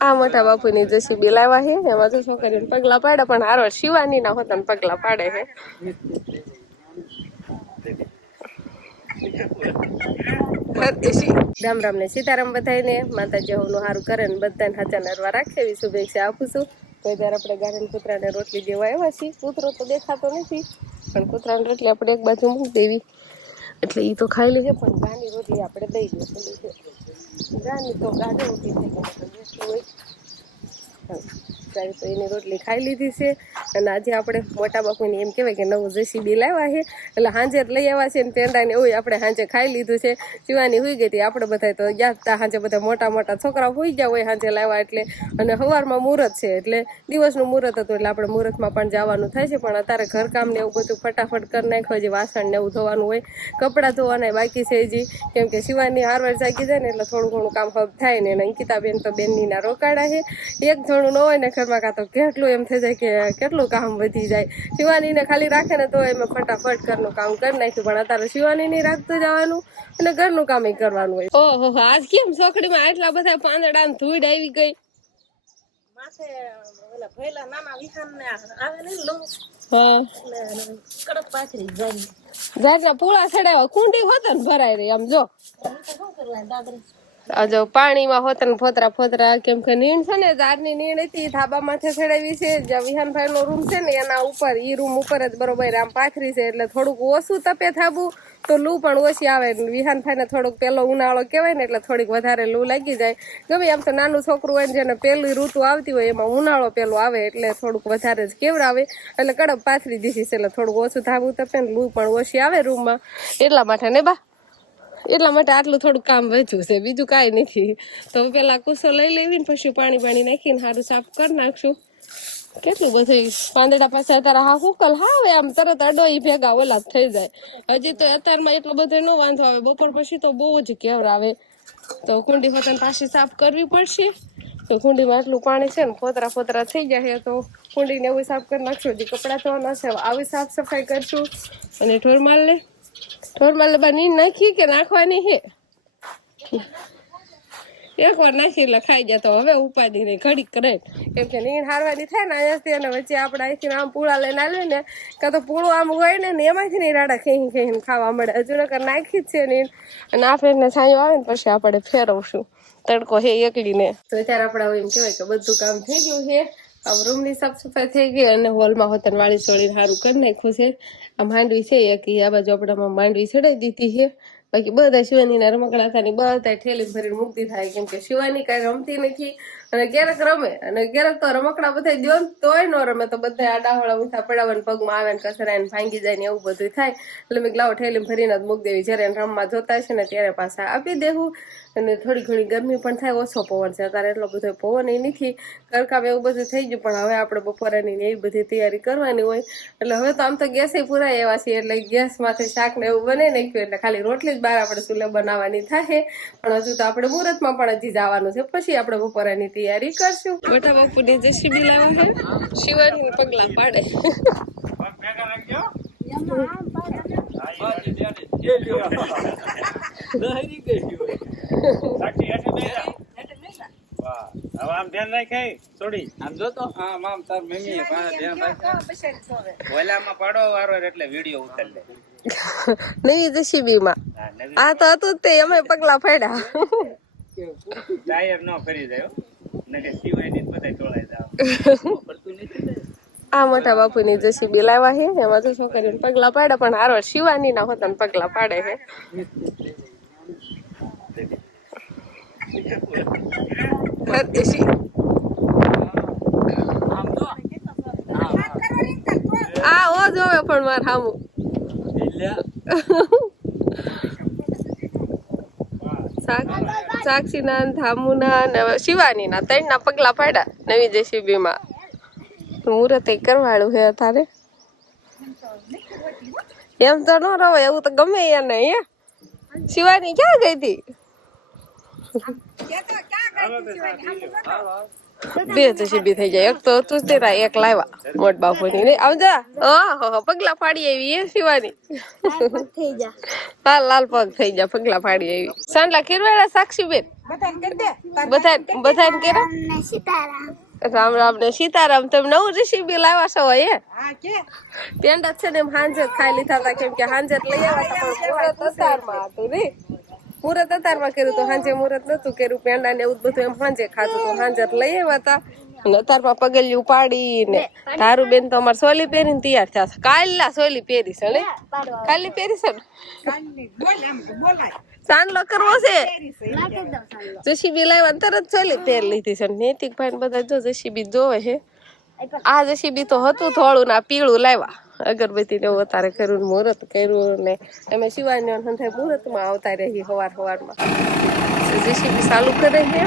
આ મોટા બાપુની જેસીબી લાવ્યા છે એમાં તો છોકરીને પગલા પાડે પણ હારો શિવાની ના હોતા પગલા પાડે છે રામ રામ ને સીતારામ બધાને માતાજી નું સારું કરે ને બધાને હાચા નરવા રાખે એવી શુભેચ્છા આપું છું. તો ત્યારે આપણે ગાર્ડન કૂતરાને રોટલી દેવા આવ્યા છીએ. કૂતરો તો દેખાતો નથી પણ કૂતરાને રોટલી આપણે એક બાજુ મૂકી દેવી એટલે એ તો ખાઈ લેશે પણ ગાની રોટલી આપણે દઈ દઈશું. ગાની તો ગાને ઉઠી થઈ ગઈ તો એની રોટલી ખાઈ લીધી છે. અને આજે આપણે મોટા બાપુની એમ કહેવાય કે નવું જેસીબી લાવ્યા છે એટલે સાંજે લઈ આવ્યા છે ને પેંડાને એવું આપણે સાંજે ખાઈ લીધું છે. શિવાની હોઈ ગઈ હતી આપણે બધા તો યાદતા સાંજે બધા મોટા મોટા છોકરા હોઈ ગયા હોય સાંજે લાવ્યા એટલે અને સવારમાં મુહૂર્ત છે એટલે દિવસનું મુહૂર્ત હતું એટલે આપણે મુહૂર્તમાં પણ જવાનું થાય છે પણ અત્યારે ઘરકામ ને એવું બધું ફટાફટ કરી નાખ્યું હજી વાસણ ને એવું ધોવાનું હોય કપડાં ધોવાના બાકી છે હજી કેમ કે શિવાની હારવાર જાગી જાય ને એટલે થોડું ઘણું કામ હબ થાય ને અંકિતાબેન તો બેનનીના રોકાડા છે એક જણું ન હોય ને ઘરમાં કાં તો કેટલું એમ થઈ જાય કે કેટલું કામ વધી જાય. શિવાનીને ખાલી રાખે ને તો એમ ફટાફટ ઘરનું કામ કરી નાખ્યું પણ અત્યારે શિવાની નહીં રાખતું જવાનું અને ઘરનું કામ કરવાનું હોય. ઓહો આજ કેમ સોકડીમાં આટલા બધા પાંદડા ધૂળ આવી ગઈ માથે ઓલા ભેલા નાના વિહાન ને આવે ને લો હા કડક પાથરી જાય જારના પૂળા ચડાવ્યા કુંડી હોત ને ભરાય રહી આમ જો શું કરવા દાદરી જો પાણીમાં હોતન ફોતરા ફોતરા કેમ કે નીણ છે ને ઝાડની નીણ હતી ધાબા માથે ચડાવી છે જ્યાં વિહાનભાઈ નો રૂમ છે ને એના ઉપર ઈ રૂમ ઉપર જ બરોબર આમ પાથરી છે એટલે થોડુંક ઓછું તપે થાબું તો લૂ પણ ઓછી આવે વિહાનભાઈ ને થોડુંક પેલો ઉનાળો કહેવાય ને એટલે થોડીક વધારે લૂ લાગી જાય ગમે આમ તો નાનું છોકરું હોય ને જેને પેલી ઋતુ આવતી હોય એમાં ઉનાળો પેલો આવે એટલે થોડુંક વધારે જ કેવરાવે એટલે કડક પાથરી દીધી છે એટલે થોડુંક ઓછું ધાબું તપે ને લૂ પણ ઓછી આવે રૂમમાં એટલા માટે ને બા એટલા માટે આટલું થોડું કામ વધ્યું છે બીજું કાંઈ નથી. તો પેલા કુસો લઈ લેવી ને પછી પાણી નાખીને સારું સાફ કરી નાખશું. કેટલું બધું પાંદડા પાસે અત્યારે હા હુકલ હાવે આમ તરત અડોઈ ભેગા ઓલા થઈ જાય હજી તો અત્યારમાં એટલો બધો ન વાંધો આવે બપોર પછી તો બહુ જ કેવર આવે તો કુંડી હોતન પાછી સાફ કરવી પડશે. તો કુંડીમાં આટલું પાણી છે ને ફોતરા થઈ જાય તો કુંડીને એવું સાફ કરી નાખશું. હજી કપડાં ધોવાના છે આવી સાફ સફાઈ કરશું. અને ઢોરમાલ બા નીંદ નાખી કે નાખવાની છે એક વાર નાખી એટલે ખાઈ જાય તો હવે ઉપાડી નહીં ઘડીક કરે કેમ કે નીંદ હારવાની થાય ને અહીંયાથી અને વચ્ચે આપણે અહીંથી આમ પૂળા લઈને આવીએ ને કાં તો પૂળું આમ હોય ને એમાંથી નહીં રાડા ખેહીને ખાવા મળે હજુ નકર નાખી જ છે નીંદ અને આ ફેરને છાંયો આવે ને પછી આપણે ફેરવશું તડકો હે એકલીને. તો અત્યારે આપણે એમ કહેવાય કે બધું કામ થઈ ગયું છે. આમ રૂમની સાફ સફાઈ થઈ ગઈ અને હોલમાં હોતન વાળી ચોળી સારું કરી નાખ્યું છે. આ માંડવી છે એક આ બાજુ આપણામાં માંડવી ચડાવી દીધી છે બાકી બધા શિવાનીના રમકડા હતા ને બધા ઠેલી ભરીને મૂકતી થાય કેમ કે શિવાની કાંઈ રમતી નથી અને ક્યારેક રમે અને ક્યારેક તો રમકડા બધા દો તોય ન રમે તો બધા આડાવાળા ઊંધા પડાવે પગમાં આવે ને કચરા એને ભાંગી જાય ને એવું બધું થાય એટલે મેં લાવો ઠેલી ભરીને જ મૂકી દેવી જ્યારે એને રમવા જોતા છે ને ત્યારે પાછા આપી દેવું. અને થોડી ઘણી ગરમી પણ થાય ઓછો પવન છે અત્યારે એટલો બધો પવન એ નથી કરકામ એવું બધું થઈ ગયું પણ હવે આપણે બપોરાની ને એવી બધી તૈયારી કરવાની હોય એટલે હવે તો આમ તો ગેસે પૂરાય એવા છે એટલે ગેસમાંથી શાક ને એવું બને નાખ્યું એટલે ખાલી રોટલી જ બહાર આપણે ચૂલે બનાવવાની થાય પણ હજુ તો આપણે મુહૂર્તમાં પણ હજી જવાનું છે પછી આપણે બપોરાની તૈયારી કરશું. મોટા બાપુની જેસીબી લાવવા છે શિવાની પગલા પાડે આમ ધ્યાન રાખાય થોડી આમ જો તો હા મામ તાર મમ્મી ધ્યાન રાખ ઓલામાં પાડો વારો એટલે વિડિયો ઉતાર લે નહીં જેસીબીમાં આ તો હતું તે અમે પગલા પાડ્યા ટાયર ન ફરી જાય નકે સિવાયની બધા ટોળાઈ જાવ આ મોટા બાપુની જેસીબી લાવ્યા છે એમાં તો છોકરીને પગલા પાડે પણ હારો શિવાની ના હોતા પગલા પાડે છે. આ ઓ જોવે પણ માર હામું સાક્ષીના ધામુના ને શિવાની ના 3 ના પગલા પાડ્યા નવી જેસીબી માં મુહૂર્ત કરવાળું છે તારે એમ તો ન રહો એવું તો ગમે એને શિવાની ક્યાં ગઈ હતી બે જેસીબી થઈ જાય. એક તો હતું જ તેરા એક લાવ્યા મોટ બાપુની નહીં આવજા. હા પગલા ફાડી આવી એ શિવાની. લાલ લાલ પગ થઈ જાય પગલા ફાડી આવી. સાંડલા કેરવાળા સાક્ષી બેન બધા કેરા રામ રામ ને સીતારામ. તમે નવું રેસીપી લાવ્યા છો એ પેંડા છે ને એમ હાંજે ખાઈ લીધા હતા કેમ કે હાંજે લઈ આવ્યા હતા પણ મુહૂર્ત અતારમાં હતું ને મુહૂર્ત અતારમાં કર્યું તો હાંજે મુહૂર્ત નતું કર્યું પેંડા ને એવું બધું એમ હાંજે ખાતું તો હાંજે લઈ આવ્યા હતા અને અતારમાં પગલિયું પાડીને તારું બેન તો અમારે સોલી પહેરીને તૈયાર થયા છે. કાલના સોલી પહેરી છે ને કાલની પહેરી છે ને ચાંદલો કરવો છે જેસીબી લાવ્યા તરત સોલી પહેરી લીધી છે. નૈતિક ભાઈ બધા જો જેસીબી જોવે છે. આ જેસીબી તો હતું થોડું ના પીળું લાવ્યા અગરબત્તી ને એવું અતારે કર્યું મુહૂર્ત કર્યું ને અમે શિવાની સંથાય મુહૂર્તમાં આવતા રહી સવારમાં જેસીબી ચાલુ કરે છે.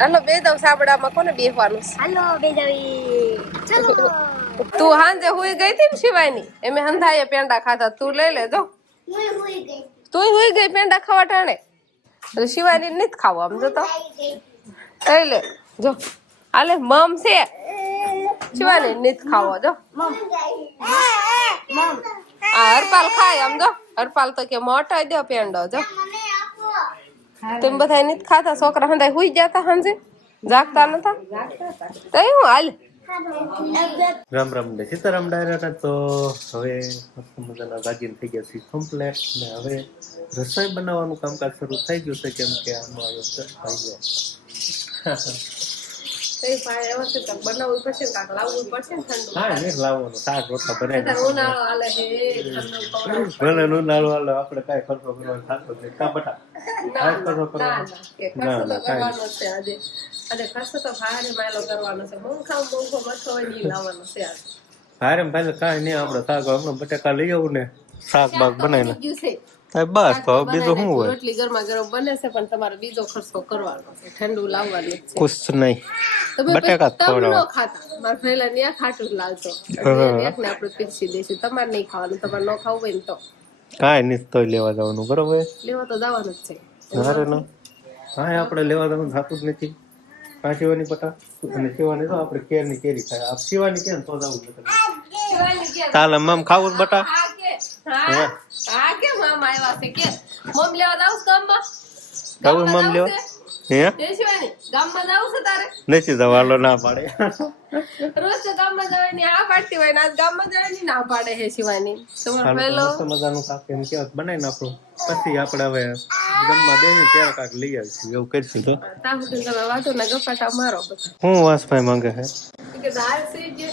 હાલો બે દઉં સાબડામાં કોને બેસવાનું છે? હાલો બેજાવી ચલો તું હાંજે હુઈ ગઈ હતી ને શિવાની એમે હંધાએ પેંડા ખાધા તું લઈ લે જો તું હુઈ ગઈ પેંડા ખાવા ટાણે તો શિવાની નથી ખાવું આમ જો તો લઈ લે જો હાલે મમ છે શિવાની નથી ખાવો જો આ હરપાલ ખાય આમ જો હરપાલ તો કે મોટા દો પેંડો જો તેમ બધા નથી ખાતા છોકરા હંધાય હુઈ જતા હાંજે જાગતા નતા તો હું હાલ રામ રામ ને સીતારામ ડાયરા. તો હવે મસ્ત મજાના ગાજીન થઈ ગયા છે કમ્પ્લેટ ને હવે રસોઈ બનાવવાનું કામકાજ શરૂ થઈ ગયું છે કેમ કે આનો આવ્યો છે બનાવવું પડશે ને કાંક લાવવું પડશે ને ઠંડુ. હા નહીં લાવવાનું શાક રોટલા બનાવી અત્યારે ઉનાળો હાલે છે ઠંડુ ખવડાવવું. ભલે નું નાળું હાલો આપણે કાંઈ ખર્ચો કરવાનો થતો જ નહીં. કા બટા કાંઈ ખર્ચો કરવાનો ખર્ચો તો કરવાનો છે આજે અને ખર્ચો તો ભારે માયલો કરવાનો છે. મોંઘા મોંઘો મઠો હોય ઈ લાવવાનો છે આજે. ભારે ભાઈ કાંઈ નહીં આપણે શાક હમણાં બટાકા લઈ આવું ને શાક બાક બનાવીને થઈ ગયું છે. બસ તો હવે બીજું શું હોય રોટલી ગરમા ગરમ બને છે પણ તમારે બીજો ખર્ચો કરવાનો છે ઠંડુ લાવવાનું જ છે. કુછ નહીં તમે બટાકા પછી તમ ખવડાવો. ન ખાતા મારા ભઈલા ને આ ખાટું જ લાવતો એકને આપણે પીરસી દઈશું. તમારે નહીં ખાવાનું તમારે ન ખાવું હોય ને તો કાંઈ નહીં તોય લેવા જવાનું બરોબર. લેવા તો જવાનું જ છે. અરે ના હા આપણે લેવા જવાનું થતું જ નથી. આ શિવાની પટા અને શિવાની તો આપણે કેરની કેરી ખાય આપ શિવાની કેમ તો જવું નથી તાલે મમ ખાવું બટા હા કે મામ આવ્યા છે કે મમ લેવા જાવ ગામમાં ખાવું મમ લેવા હે એ શિવાની ગામમાં જાવ છે તારે નથી જવાલો ના પાડે રોજ તો ગામમાં જવાની આ પાડતી હોય ને આજ ગામમાં જવાની ના પાડે હે શિવાની. તમારો પહેલો મસ્ત મજાનું કાક એમ કેවත් બનાવી નાખો પછી આપણે હવે જમવા દેવી ત્યારે કાક લઈ આવીશું એવું કરશું. તો તાહુથી તમે વાતો ના ગપાટા મારો બધા હું વાસભાઈ માંગે છે કે દાળ છે જે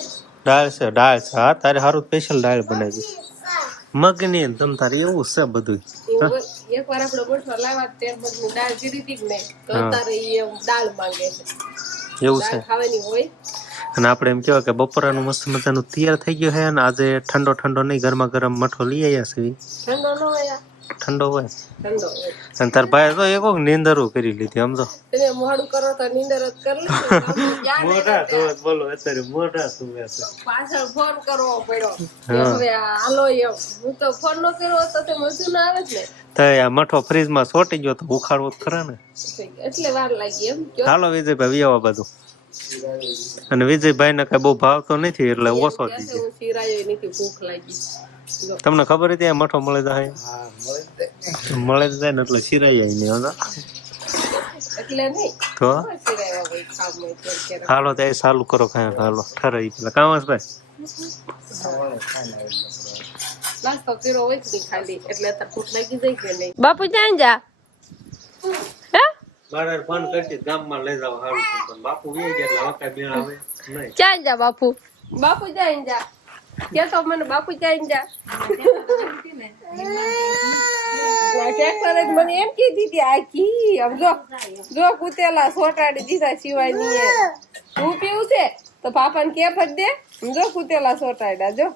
દાળ છે હા તારે સારું સ્પેશિયલ દાળ બનાવી મગની તમ તારે એવું છે બધું. એક વાર આપણે ગોઠવા લાવ્યા ત્યાર બધી દાળ જીરી હતી ને તો અત્યારે ઈ દાળ માંગે છે એવું છે દાળ ખાવાની હોય. અને આપણે એમ કેવાય કે બપોરાનું મસ્ત મજાનું તૈયાર થઈ ગયું છે અને આજે ઠંડો ઠંડો નહીં ગરમા ગરમ મઠો લઈ આવ્યા છે ઠંડો ન હોય ઠંડો હોય ઠંડો હોય. અને તાર ભાઈ તો એક નીંદરું કરી લીધી સમજો તમે મોડું કરો તો નીંદર જ કરી મોઢા તો બોલો અત્યારે મોઢા સુવે છે પાછળ ફોન કરવો પડ્યો કે હવે હાલો એમ. હું તો ફોન નો કર્યો તો તે મજૂર ના આવે જ ને તો આ મઠો ફ્રીજમાં સોટી ગયો તો ઉખાડવો જ ખરા ને એટલે વાર લાગી એમ કયો. હાલો વિજયભાઈ આવા બધું અને વિજયભાઈ ને કઈ બહુ ભાવતો નથી એટલે ઓછો દીધો. હું શિરાયો નથી ભૂખ લાગી. તમને ખબર હતી આ મઠો મળે જાય મળે જ જાય ને એટલે શિરાઈ જાય નહીં હતા એટલે નહીં તો શિરાયો હોય કામ હોય ત્યારે હાલો તો ચાલુ કરો ખાય હાલો ઠરાઈ પેલા કામસભાઈ નાસ્તો કર્યો હોય કે નહીં ખાલી એટલે અત્યારે ભૂખ લાગી જાય કે નહીં. બાપુ ક્યાં જા હે મારે ફોન કરતી ગામમાં લઈ જાવ સારું છે પણ બાપુ વી ગયા એટલે વખત મેળ આવે નહીં. ક્યાં જા બાપુ બાપુ જાય જા કે તો મને બાપુ જાય જા મને એમ કીધી હતી આખી આમ જો કુતેલા સોટાડી દીધા શિવાની તું પીવું છે તો પાપાને કે ફટ દે જો કુતેલા સોટાડ્યા જો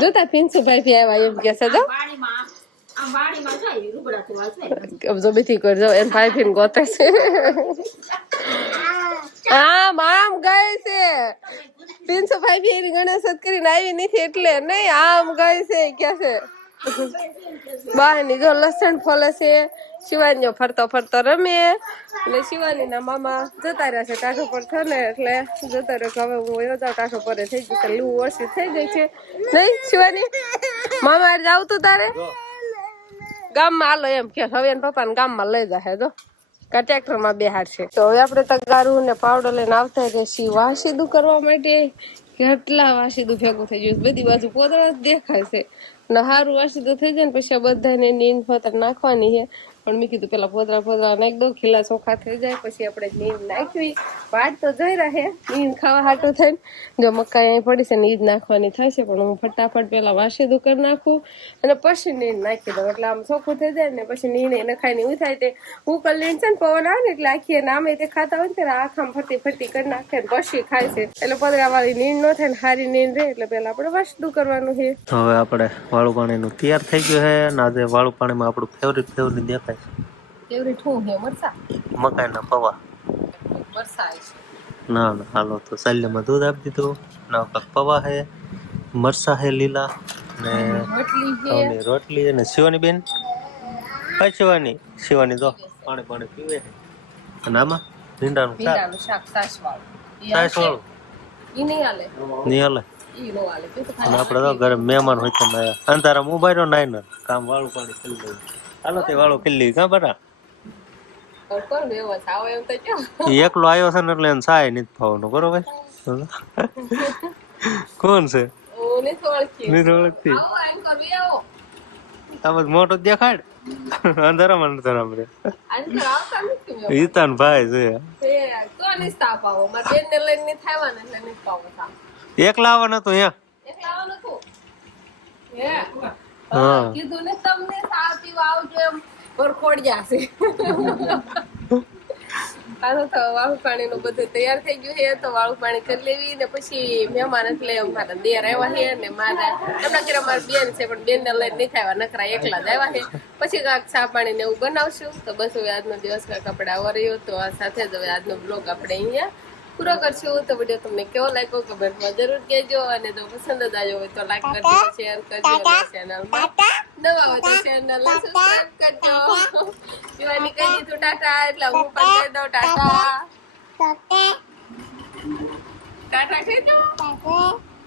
જોતા પિન્સુભાઈ ભી આવ્યા એમ કે છે જો આમ જો બીથી કરજો એને ફાઈફીન ગોતે છે આમ આમ ગઈ છે 305 એની ગણેશ કરીને આવી નથી એટલે નહીં આમ ગઈ છે કે છે બહારની જો લસણ ફોલે છે શિવાનીઓ ફરતો ફરતો રમે એટલે શિવાની ના મામા જતા રહ્યા છે ટાઢો પર થયો ને એટલે જતા રહ્યો કે હવે હું વયો જાઉં ટાઢો પરે થઈ ગયું છે લૂ ઓછી થઈ ગઈ છે નહીં શિવાની મામા આજે આવતું તારે ગામમાં હાલો એમ કે હવે એના પપ્પાને ગામમાં લઈ જાય જો કા ટ્રેક્ટર માં બેહાડ છે તો હવે આપણે તગારું ને પાવડર લઈને આવતા રહેશી વાસીદું કરવા માટે કેટલા વાસીદું ભેગું થઈ ગયું બધી બાજુ પોદળા જ દેખાય છે ને સારું વાસીદું થઈ જાય ને પછી બધાને નીંદ ફતર નાખવાની છે પણ મેં કીધું પેલા પોદળા નાખી દો ખીલા ચોખા થઈ જાય પછી આપણે નીંદ નાખવી વાટ તો જઈ રહે નીંદ ખાવા હાટું થઈને જો મકાઈ અહીં પડી છે ને ઈદ નાખવાની થાય છે પણ હું ફટાફટ પેલા વાસીદું કરી નાખું અને પછી નીંદ નાખી દઉં એટલે આમ ચોખ્ખું થઈ જાય ને પછી નીંદ નખાઈને એવું થાય તે હું કલીન છે ને પવન આવે ને એટલે આખી એને આમે તે ખાતા હોય ને ત્યારે આખામ ફટી ફટી કરી નાખે ને પછી ખાય છે એટલે પોદળા વાળી નીંદ ન થાય ને સારી નીંદ રહે એટલે પેલા આપણે વાસીદું કરવાનું છે હવે આપણે વાળું પાણીનું તૈયાર થઈ ગયું છે અને આજે વાળું પાણીમાં આપણું ફેવરિટ દેખાય છે ફેવરિટ હું હે મરસા મકાઈના પૌવા મરસા છે ના ના હાલો તો સાલ્યામાં દૂધ આપી દીધું ના વખત પૌવા છે મરસા છે લીલા ને રોટલી છે ઘઉંની રોટલી અને શિવાની બેન કઈ શિવાની જો પાણી પીવે છે અને આમાં ભીંડાનું શાક ભીંડાનું શાક સાસ વાળું સાસ વાળું ઈ નહીં હાલે નહીં હાલે ઈ નો હાલે તું તો અને ખાલી આપણે તો ઘરે મહેમાન હોય તો અંધારા મોબાઈલ નાય ને કામ વાળું પાણી ખીલી લઈએ હાલો તે વાળું ખીલી લઈએ કાં બરા કોણ વ્યવસ્થા આવો એમ તો કેમ એકલો આવ્યો છે ને એટલે એને સાય નથી ફાવવાનું બરોબર કોણ છે ઓને તો ઓળખી નથી ઓળખતી આવો એમ કરી આવો આ બધું મોટો દેખાડ અંધારામાં રે આને આવતા નથી મેં ઈતાન ભાઈ છે તે કોને સ્થાપ આવો માર બેન ને લઈને ની થાવા ને એટલે ની પાવો સા એકલા આવવાનો તો અહીંયા એકલા આવવાનું તું હે હા કીધું ને તમને સા પીવા આવજો એમ પરખોડ જાશે હાલો તો વાળું પાણી નું બધું તૈયાર થઈ ગયું છે તો વાળું પાણી કરી લેવી ને પછી મહેમાન એટલે મારા દેર આવ્યા છે ને મારા એમના ઘરે મારી બેન છે પણ બેન ને લઈને નહીં થાય નકરા એકલા જ આવ્યા છે પછી કાંક ચા પાણી ને એવું બનાવશું તો બસ હવે આજનો દિવસ કાંક આપણે આવો રહ્યો તો આ સાથે જ હવે આજનો બ્લોગ આપણે અહીંયા પૂરો કરશું તો વિડીયો તમને કેવો લાગ્યો કમેન્ટમાં જરૂર કહેજો અને જો પસંદ જ આવ્યો હોય તો લાઈક કરજો શેર કરજો અને ચેનલમાં નવા હોય તો ચેનલને સબસ્ક્રાઇબ કરજો શિવાની કહી દીધું ટાટા એટલે હું પણ કહી દઉં ટાટા ટાટા કહી દઉં